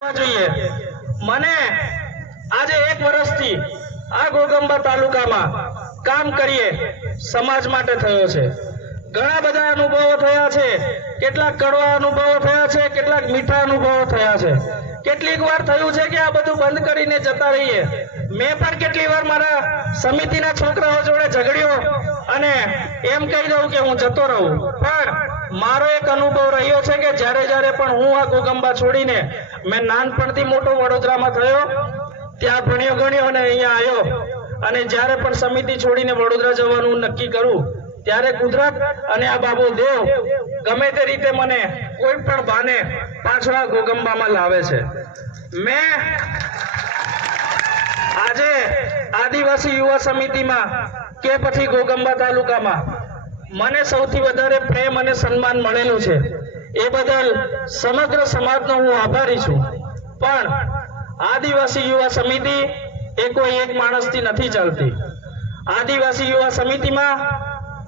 જોઈએ. મને આજે એક વર્ષથી આ ગોગંબા તાલુકામાં કામ કરીએ સમાજ માટે થયો છે. ઘણા બધા અનુભવો થયા છે. કેટલાક કડવા અનુભવો થયા છે, કેટલાક મીઠા અનુભવો થયા છે. કેટલીક વાર થયું છે કે આ બધું બંધ કરીને જતા રહીએ. મેં પણ કેટલી વાર મારા સમિતિના છોકરાઓ જોડે ઝઘડ્યો અને એમ કહી દઉં કે હું જતો રહું. પણ મારો એક અનુભવ રહ્યો છે કે જ્યારે જ્યારે પણ હું આ ગોગંબા છોડીને મેં નાનપણથી મોટો વડોદરામાં થયો, ત્યાં ભણ્યો, ગણ્યો અને અહીંયા આવ્યો. અને જ્યારે પણ સમિતિ છોડીને વડોદરા જવાનું નક્કી કરું, ત્યારે ગુજરાત અને આ બાબુ દેવ ગમે તે રીતે મને કોઈ પણ બાને પાછળ ગોગંબામાં લાવે છે. મેં આજે આદિવાસી યુવા સમિતિમાં કે પછી ગોગંબા તાલુકામાં મને સૌથી વધારે પ્રેમ અને સન્માન મળેલું છે. એ બદલ સમગ્ર સમાજનો હું આભારી છું. પણ આદિવાસી યુવા સમિતિ એ કોઈ એક માણસથી નથી ચાલતી. આદિવાસી યુવા સમિતિમાં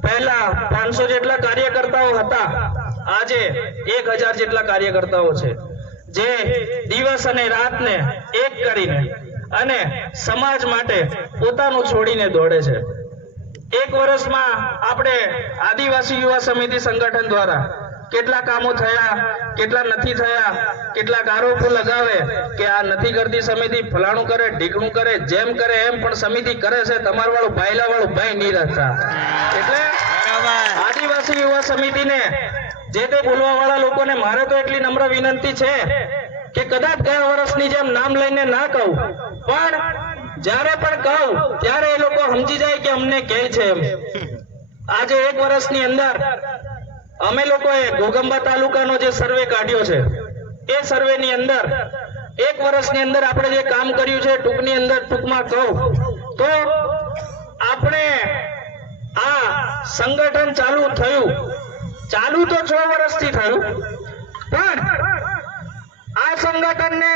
પહેલા પાંચસો જેટલા કાર્યકર્તાઓ હતા. આજે એક હજાર જેટલા કાર્યકર્તાઓ છે. જે દિવસ અને રાતને એક કરીને અને સમાજ માટે પોતાનું છોડીને દોડે છે. એક વર્ષમાં આપણે આદિવાસી યુવા સમિતિ સંગઠન દ્વારા કેટલા કામો થયા કેટલા નથી થયા કેટલાક આરોપો લગાવે કે આ નથી કરતી સમિતિ ફલાણું કરે ઢીકણું કરે જેમ કરે એમ પણ સમિતિ કરે છે તમારા વાળું ભાઈલા વાળું ભાઈ નહીં રહેતા. એટલે આદિવાસી યુવા સમિતિને જે તે બોલવા વાળા લોકોને મારે તો એટલી નમ્ર વિનંતી છે કે કદાચ ગયા વર્ષની જેમ નામ લઈને ના કહું. પણ જ્યારે પણ કહું ત્યારે એ લોકો સમજી અમને કહે છે આજે એક વર્ષની અંદર અમે લોકોએ ઘોગંબા તાલુકાનો જે સર્વે કાઢ્યો છે, એ સર્વેની અંદર એક વર્ષની અંદર આપણે જે કામ કર્યું છે, ટૂંકની અંદર ટૂંકમાં કહું, તો આપણે આ સંગઠન ચાલુ થયું. ચાલુ તો છ વર્ષથી થયું, પણ આ સંગઠનને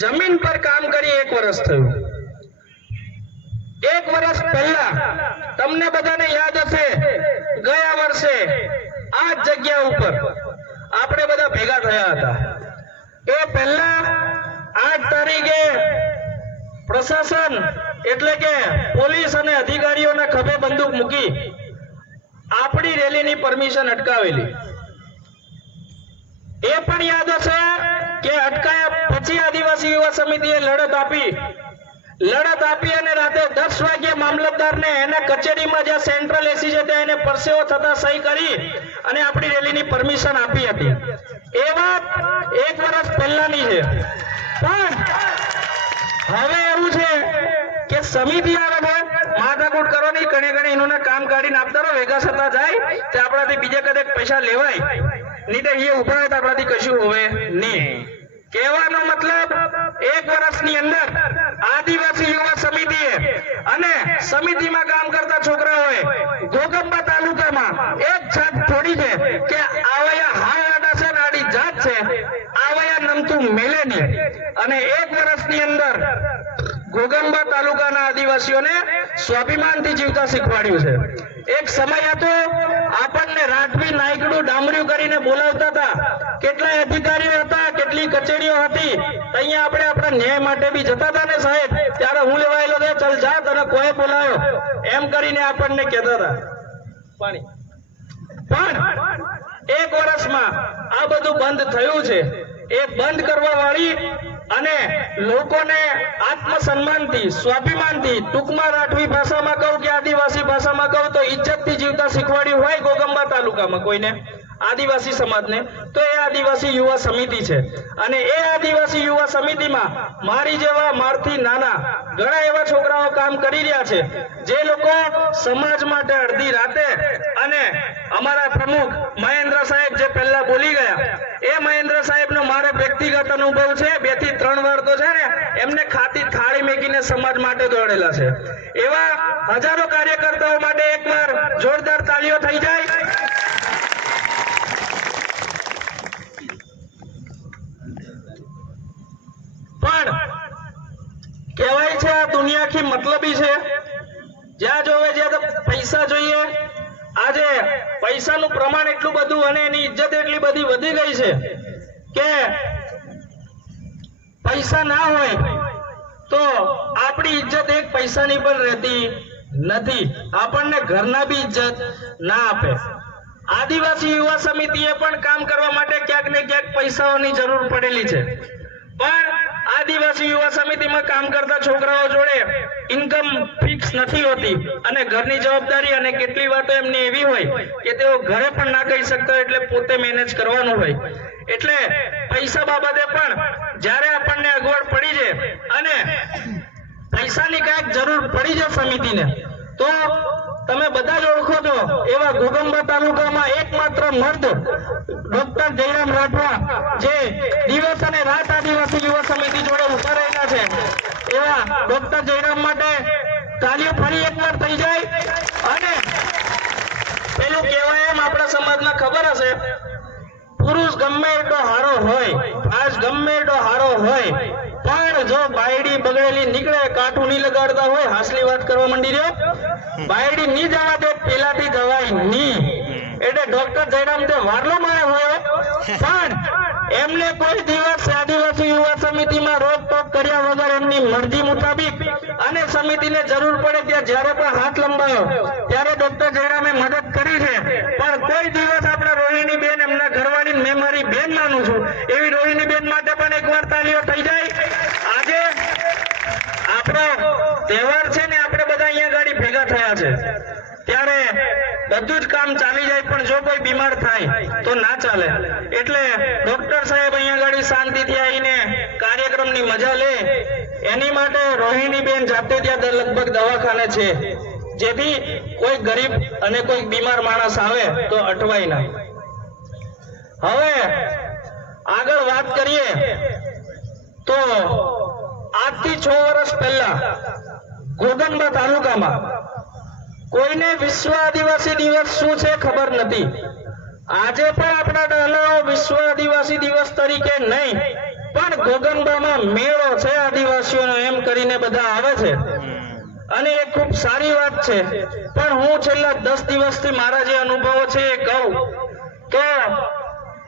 જમીન પર કામ કરી એક વર્ષ થયું. એક વર્ષ પહેલા તમને બધાને યાદ હશે, ગયા વર્ષે આ જ જગ્યા ઉપર આપણે બધા ભેગા થયા હતા. એ પહેલા આઠ તારીખે પ્રશાસન એટલે કે પોલીસ અને અધિકારીઓના ખભે બંદૂક મૂકી આપણી રેલીની પરમિશન અટકાવેલી. એ પણ યાદ હશે કે અટકાયા પછી આદિવાસી યુવા સમિતિએ લડત આપી. લડત આપી અને રાતે દસ વાગ્યે મામલતદારને એના કચેરીમાં જ્યાં સેન્ટ્રલ એસી છે ત્યાં એને પરસેવો થતા સહી કરી અને આપણી રેલીની પરમિશન આપી હતી. એ વાત એક વર્ષ પહેલાની છે. પણ હવે એવું છે કે સમિતિ આવે છે, માથાકૂટ કરો નહીં કણે કણે એનું કામ કાઢીને આપતા રહો વેગા થતા જાય, તે આપણાથી બીજે કદાચ પૈસા લેવાય. નહીં તો એ ઊભા હોય તો આપણાથી કશું હોવે નહીં. કહેવાનો મતલબ એક વર્ષની અંદર આદિવાસી યુવા સમિતિએ અને સમિતિમાં કામ કરતા છોકરાઓએ ગોગંબા તાલુકામાં એક જાત છોડી છે કે આવાયા હાલ આડા છે આડી જાત છે, આવાયા નમતું મેલે નહીં. અને એક વર્ષની અંદર ગોગંબા તાલુકાના આદિવાસીઓને સ્વાભિમાનથી જીવતા શીખવાડ્યું છે. એક સમય હતો આપણને રાઠવી નાયકડું ડામર્યું કરીને બોલાવતા હતા. કેટલા અધિકારીઓ હતા, કેટલી કચેરીઓ હતી. અહીંયા આપણે આપણા ન્યાય માટે બી જતા હતા ને સાહેબ. ત્યારે હું લેવાયેલો છે, ચલ જા બોલાયો. એમ કરીને આપણને કહેતા હતા. પાણી. પણ એક વર્ષમાં આ બધું બંધ થયું છે. એ બંધ કરવા વાળી અને લોકોને આત્મસન્માનથી સ્વાભિમાનથી ટૂંકમાં રાઠવી ભાષામાં કહું કે આદિવાસી ભાષામાં કહું તો ઇજ્જતથી જીવતા શીખવાડ્યું હોય ગોગંબા તાલુકામાં કોઈને? આદિવાસી સમાજને, તો એ આદિવાસી યુવા સમિતિ છે. અને એ આદિવાસી યુવા સમિતિમાં મારી જેવા મારથી નાના ઘણા એવા છોકરાઓ કામ કરી રહ્યા છે, જે લોકો સમાજ માટે અડધી રાતે અને અમારા પ્રમુખ મહેન્દ્ર સાહેબ જે પહેલા બોલી ગયા, એ મહેન્દ્ર સાહેબનો મારો વ્યક્તિગત અનુભવ છે, બેથી ત્રણ વાર તો છે ને, એમને ખાતી થાળી મેકીને સમાજ માટે દોડેલા છે. એવા હજારો કાર્યકર્તાઓ માટે એકવાર જોરદાર તાલીઓ થઈ જાય પણ કહેવાય છે આ દુનિયા આખી મતલબી છે. જ્યાં જોવે જ્યાં પૈસા જોઈએ. આજે પૈસાનું પ્રમાણ એટલું બધું અને એની ઇજ્જત એટલી બધી વધી ગઈ છે કે પૈસા ના હોય તો આપણી ઇજ્જત એક પૈસાની પણ રહેતી નથી. આપણને ઘરના બી ઇજ્જત ના આપે. આદિવાસી યુવા સમિતિએ પણ કામ કરવા માટે ક્યાંક ને ક્યાંક પૈસાઓની જરૂર પડેલી છે. પણ આદિવાસી યુવા સમિતિમાં કામ કરતા છોકરાઓ જોડે ઇન્કમ ફિક્સ નથી હોતી. અને ઘરની જવાબદારી અને કેટલી વાતો એમની એવી હોય કે તેઓ ઘરે પણ ના કહી શકતા એટલે પોતે મેનેજ કરવાનું હોય. એટલે પૈસા બાબતે પણ જ્યારે આપણને અગવડ પડી છે અને પૈસાની કાંઈક જરૂર પડી છે સમિતિને તો તમે બધા જ ઓળખો છો, એવા ઘોગંબા તાલુકામાં એકમાત્ર મર્દ ડોક્ટર જયરામ રાઠવા, જે દિવસ અને રાત આદિવાસી યુવા સમિતિ જોડે ઊભા રહેલા છે. એવા ડોક્ટર જયરામ માટે તાલીઓ ફરી એકવાર થઈ જાય અને પેલું કહેવાય એમ આપણા સમાજમાં ખબર હશે, પુરુષ ગમે એટલો હારો હોય આજ ગમે એટલો હારો હોય, પણ જો બાયડી બગડેલી નીકળે, કાઠું નહીં લગાડતા હોય, હાસલી વાત કરવા માંડી રહ્યો બાયડી ની જવા દે પેલાથી જવાયની. એટલે ડોક્ટર જયરામ તે વારલો મારે હોય પણ એમને કોઈ દિવસ આદિવાસી યુવા સમિતિમાં રોકટોક કર્યા વગર એમની મરજી મુતાબિક અને સમિતિને જરૂર પડે ત્યાં જ્યારે પણ હાથ લંબાયો ત્યારે ડોક્ટર જયરામે મદદ કરી છે. પણ કોઈ દિવસ આપણા રોહિણી બેન એમના ઘરવાળી મેં મારી બેન માનું છું એવી રોહિણી બેન એટલે ડોક્ટર સાહેબ અહીંયા ગાડી શાંતિથી આવીને કાર્યક્રમની મજા લે. એની માટે રોહિણી બેન જાતે ત્યાં લગભગ દવાખાને છે. જેથી કોઈ ગરીબ અને કોઈ બીમાર માણસ આવે તો અટવાય ના. હવે આગળ વાત કરીએ તો આજથી છ વર્ષ પહેલા ગોગનબા તાલુકામાં કોઈને વિશ્વ આદિવાસી દિવસ શું છે ખબર નથી. આજે પણ આપણા ડહલાઓ વિશ્વ આદિવાસી દિવસ તરીકે નહીં, પણ ગોગંબામાં મેળો છે આદિવાસીઓનો, એમ કરીને બધા આવે છે. અને એ ખૂબ સારી વાત છે. પણ હું છેલ્લા દસ દિવસથી મારા જે અનુભવો છે એ કહું તો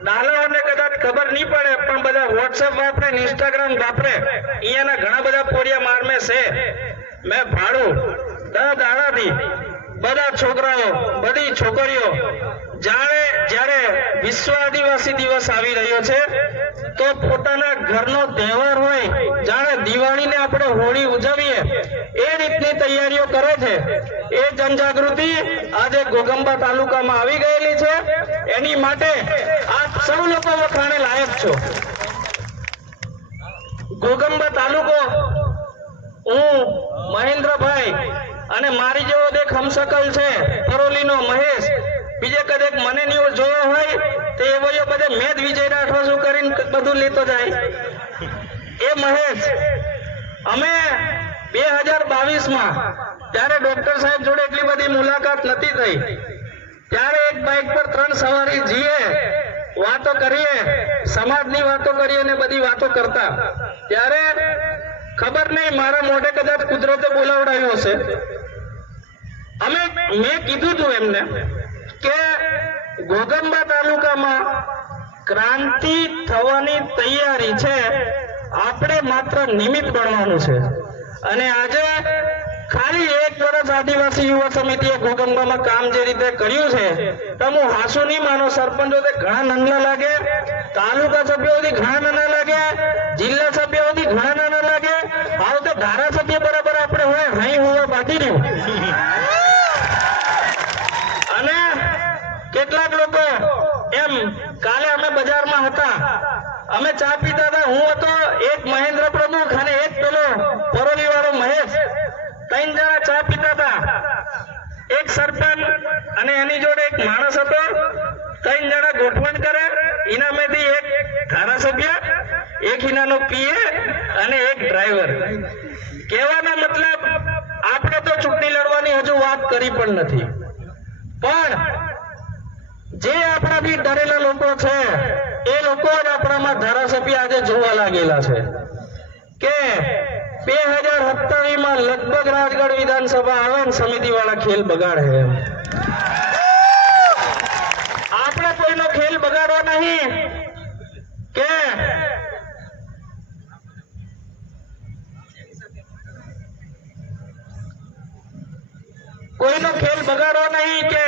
ડાલાઓને કદાચ ખબર નહીં પડે, પણ બધા વોટ્સએપ વાપરે ઇન્સ્ટાગ્રામ વાપરે, અહીંયાના ઘણા બધા પોડિયા મારમે છે. મેં ભાડું, દસ દાડાથી બધા છોકરાઓ, બધી છોકરીઓ જાણે જ્યારે વિશ્વ આદિવાસી દિવસ આવી રહ્યો છે, તો પોતાના ઘરનો તહેવાર હોય, જાણે દિવાળીને આપણે હોળી ઉજવીએ, એ રીતની તૈયારીઓ કરે છે. એ જનજાગૃતિ આજે ગોગંબા તાલુકામાં આવી ગયેલી છે. એની માટે આપ સૌ લોકો વખાણે લાયક છો. ગોગંબા તાલુકો, હું, મહેન્દ્રભાઈ અને મારી જેવો દેખ હમસકલ છે, પરોલીનો મહેશ બીજે કદાચ મને નહીં જોયો હોય, તો એ એ બધે મેં જ વિજય રાઠવા શું કરીને બધું લેતો જાય. એ મહેશ, અમે બે હજાર બાવીસમાં, ત્યારે ડોક્ટર સાહેબ જોડે એટલી બધી મુલાકાત નથી થઈ. ત્યારે એક બાઇક પર ત્રણ સવારી જઈએ વાતો કરીએ, સમાજની વાતો કરીએ ને બધી વાતો કરતા. ત્યારે ખબર નહીં, મારા મોઢે કદાચ કુદરતે બોલાવડાવ્યો હશે. અમે, મેં કીધું હતું એમને કે ગોગંબા તાલુકામાં ક્રાંતિ થવાની તૈયારી છે, આપણે માત્ર નિમિત્ત બનવાનું છે. અને આજે ખાલી એક વર્ષ આદિવાસી યુવા સમિતિએ ગોગંબામાં કામ જે રીતે કર્યું છે, તો હું હાસુ નહીં માનો, સરપંચો તે ઘણા નાના લાગે, તાલુકા સભ્યોથી ઘણા નાના લાગે, જિલ્લા સભ્યોથી ઘણા નાના લાગે. આવું તો ધારાસભ્ય બરાબર આપણે હોય હાઈ બાકી રહ્યું અને કેટલાક લોકો એમ, કાલે અમે બજારમાં હતા. અમે ચા પીતા હતા. હું હતો એક મહેન્દ્ર પ્રમુખ અને એક પેલો પરોલી વાળો મહેશ. ત્રણ જણા ચા પીતા હતા. એક સરપંચ અને એની જોડે એક માણસ હતો. ત્રણ જણા ગોઠવણ કરે. ઇનામેથી એક ધારાસભ્ય, એક ઇનાનો પીએ અને એક ડ્રાઈવર. કહેવાનો મતલબ, આપણે તો ચૂંટણી લડવાની હજુ વાત કરી પણ નથી. પણ જે આપણા આપણાથી ડરેલા લોકો છે, એ લોકો જ આપણામાં ધારાસભ્ય આજે જોવા લાગેલા છે. કે બે હજાર સત્તાવીસમાં લગભગ રાજગઢ વિધાનસભા આવે ને સમિતિ વાળા ખેલ બગાડે આપણે કોઈનો ખેલ બગાડવા નહીં. કે કોઈનો ખેલ બગાડવા નહીં કે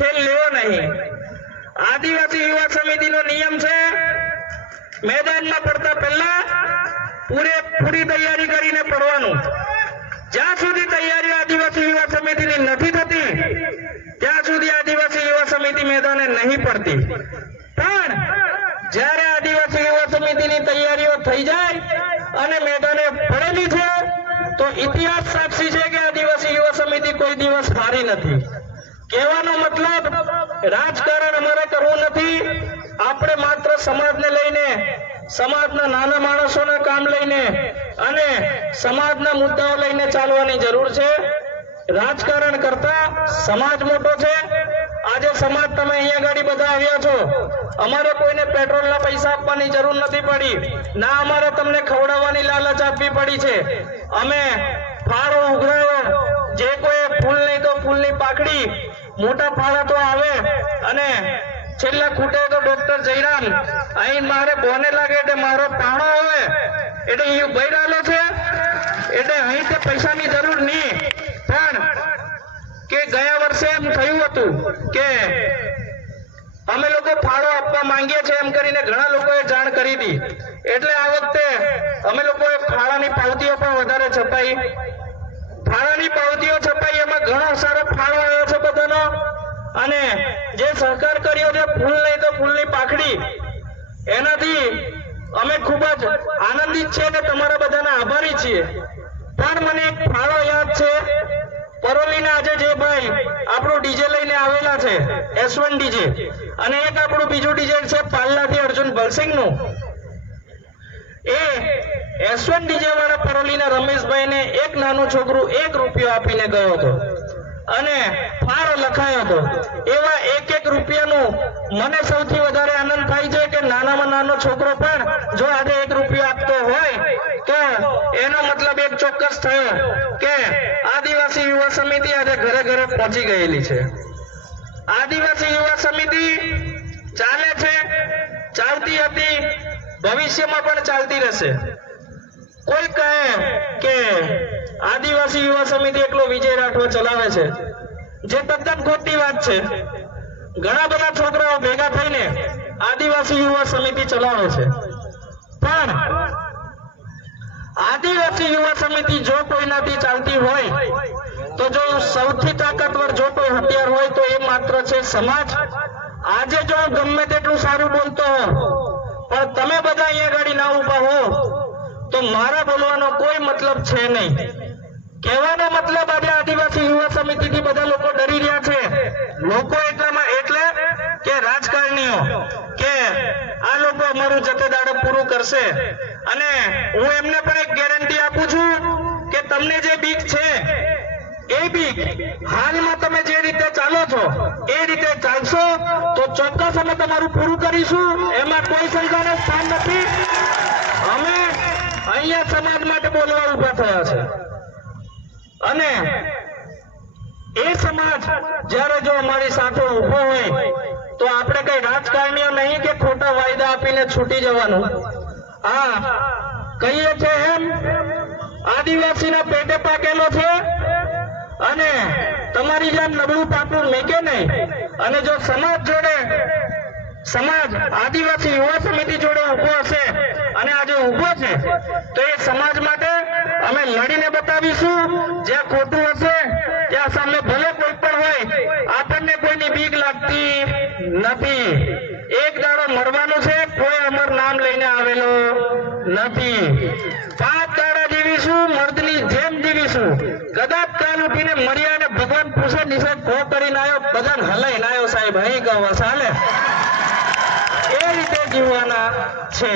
ખેલ લેવો નહીં. આદિવાસી યુવા સમિતિનો નિયમ છે, મેદાનમાં પડતા પહેલા પૂરેપૂરી તૈયારી કરીને પડવાનું. જ્યાં સુધી તૈયારી આદિવાસી યુવા સમિતિની નથી થતી, ત્યાં સુધી આદિવાસી યુવા સમિતિ મેદાને નહીં પડતી. પણ જ્યારે આદિવાસી યુવા સમિતિની તૈયારીઓ થઈ જાય અને મેદાને પડેલી છે, તો ઇતિહાસ સાક્ષી છે કે આદિવાસી યુવા સમિતિ કોઈ દિવસ હારી નથી. કહેવાનો મતલબ, રાજકારણ અમારે કરવું નથી. આપણે માત્ર સમાજને લઈને, સમાજના નાના માણસોના કામ લઈને અને સમાજના મુદ્દાઓ લઈને ચાલવાની જરૂર છે. રાજકારણ કરતા સમાજ મોટો છે. આજે સમાજ તમે અહીંયા ગાડી બધા આવ્યા છો. અમારે કોઈને પેટ્રોલના પૈસા આપવાની જરૂર નથી પડી. ના અમારે તમને ખવડાવવાની લાલચ આપવી પડી છે. અમે ફાળો ઉઘરાયો જે કોઈ ફૂલ નહીં તો ફૂલની પાકડી મોટા ફાળા તો આવે અને છેલ્લા ખૂટે તો ડોક્ટર જયરામ, અહીં મારે બોને લાગે એટલે મારો પાણો આવે. એટલે એ બૈરાલો છે. એટલે અહીં તે પૈસાની જરૂર નહીં. પણ કે ગયા વર્ષે એમ થયું હતું કે અમે લોકો ફાળો આપવા માંગીએ છીએ એમ કરીને ઘણા લોકોએ જાણ કરી હતી એટલે આ વખતે અમે લોકોએ ફાળાની પાવતીઓ પણ વધારે છપાઈ. ફાળાની પાવતીઓ છપાઈ, એમાં ઘણો સારો ફાળો અને જે સહકાર કર્યો છે ફૂલ નહીં તો ફૂલની પાખડી. એનાથી અમે ખૂબ જ આનંદિત છે કે તમારા બધાના આભારી છીએ. પણ મને એક ફાળો યાદ છે, પરોલીના આજે જે ભાઈ આપણું ડીજે લઈને આવેલા છે એસ વન ડીજે. અને એક આપણું બીજું ડીજે છે પાલ્લાથી અર્જુન ભલસિંગનું એ એસવન ડીજે વાળા પરોલીના રમેશભાઈને એક નાનું છોકરું એક રૂપિયો આપીને ગયો હતો. અને ફાળો લખાયો હતો. એવા એક એક રૂપિયાનું મને સૌથી વધારે આનંદ થાય છે કે નાનામાં નાનો છોકરો પણ જો આજે એક રૂપિયો આપતો હોય તો એનો મતલબ એક ચોક્કસ થયો કે આદિવાસી યુવા સમિતિ આજે ઘરે ઘરે પહોંચી ગયેલી છે. આદિવાસી યુવા સમિતિ ચાલે છે, ચાલતી હતી, ભવિષ્યમાં પણ ચાલતી રહેશે. કોઈ કહે કે આદિવાસી યુવા સમિતિ એકલો વિજય રાઠવા ચલાવે છે. જે તદ્દન ખોટી વાત છે. ઘણા બધા છોકરાઓ ભેગા થઈને આદિવાસી યુવા સમિતિ ચલાવે છે. પણ આદિવાસી યુવા સમિતિ જો કોઈનાથી ચાલતી હોય, તો જો સૌથી તાકાતવર જો કોઈ હથિયાર હોય, તો એ માત્ર છે સમાજ. આજે જો હું ગમે તેટલું સારું બોલતો હો પણ તમે બધા અહીંયા ગાડી ના ઊભા હો, તો મારા બોલવાનો કોઈ મતલબ છે નહીં. કહેવાનો મતલબ આજે આદિવાસી યુવા સમિતિથી બધા લોકો ડરી રહ્યા છે. લોકો એટલામાં એટલે કે રાજકારણીઓ કે આ લોકો અમારું જતે દાડે પૂરું કરશે. અને હું એમને પણ એક ગેરંટી આપું છું કે તમને જે બીક છે, એ બીક હાલમાં તમે જે રીતે ચાલો છો, એ રીતે ચાલશો, તો ચોક્કસ અમે તમારું પૂરું કરીશું. એમાં કોઈ શંકાને સ્થાન નથી. અમે અહીંયા સમાજ માટે બોલવા ઊભા થયા છે. અને એ સમાજ જ્યારે જો અમારી સાથે ઊભો હોય, તો આપણે કઈ રાજકારણીઓ નહીં કે ખોટા વાયદા આપીને છૂટી જવાનું. હા, કહીએ છે એમ, આદિવાસીના પેટે પાકેલો છે અને તમારી જેમ નબળું પાકું મેકે નહીં. અને જો સમાજ જોડે, સમાજ આદિવાસી યુવા સમિતિ જોડે ઊભો હશે અને આજે ઊભો છે, તો એ સમાજ માટે અમે લડીને બતાવીશું. જ્યાં ખોટું હશે ત્યાં સામે ભલે કોઈ પણ હોય, આપણને કોઈની બીક લાગતી નથી. એક દાડો મરવાનું છે, કોઈ અમર નામ લઈને આવેલો નથી. પાંચ દાડા જીવીશું, મર્દની જેમ જીવીશું. કદાચ કાલ ઉઠીને મર્યા અને ભગવાન પૂછે નિષેધ ખો કરીને આવ્યો બધાને હલાઈને આવ્યો સાહેબ, અહીં કહો ચાલે? એ રીતે જીવવાના છે.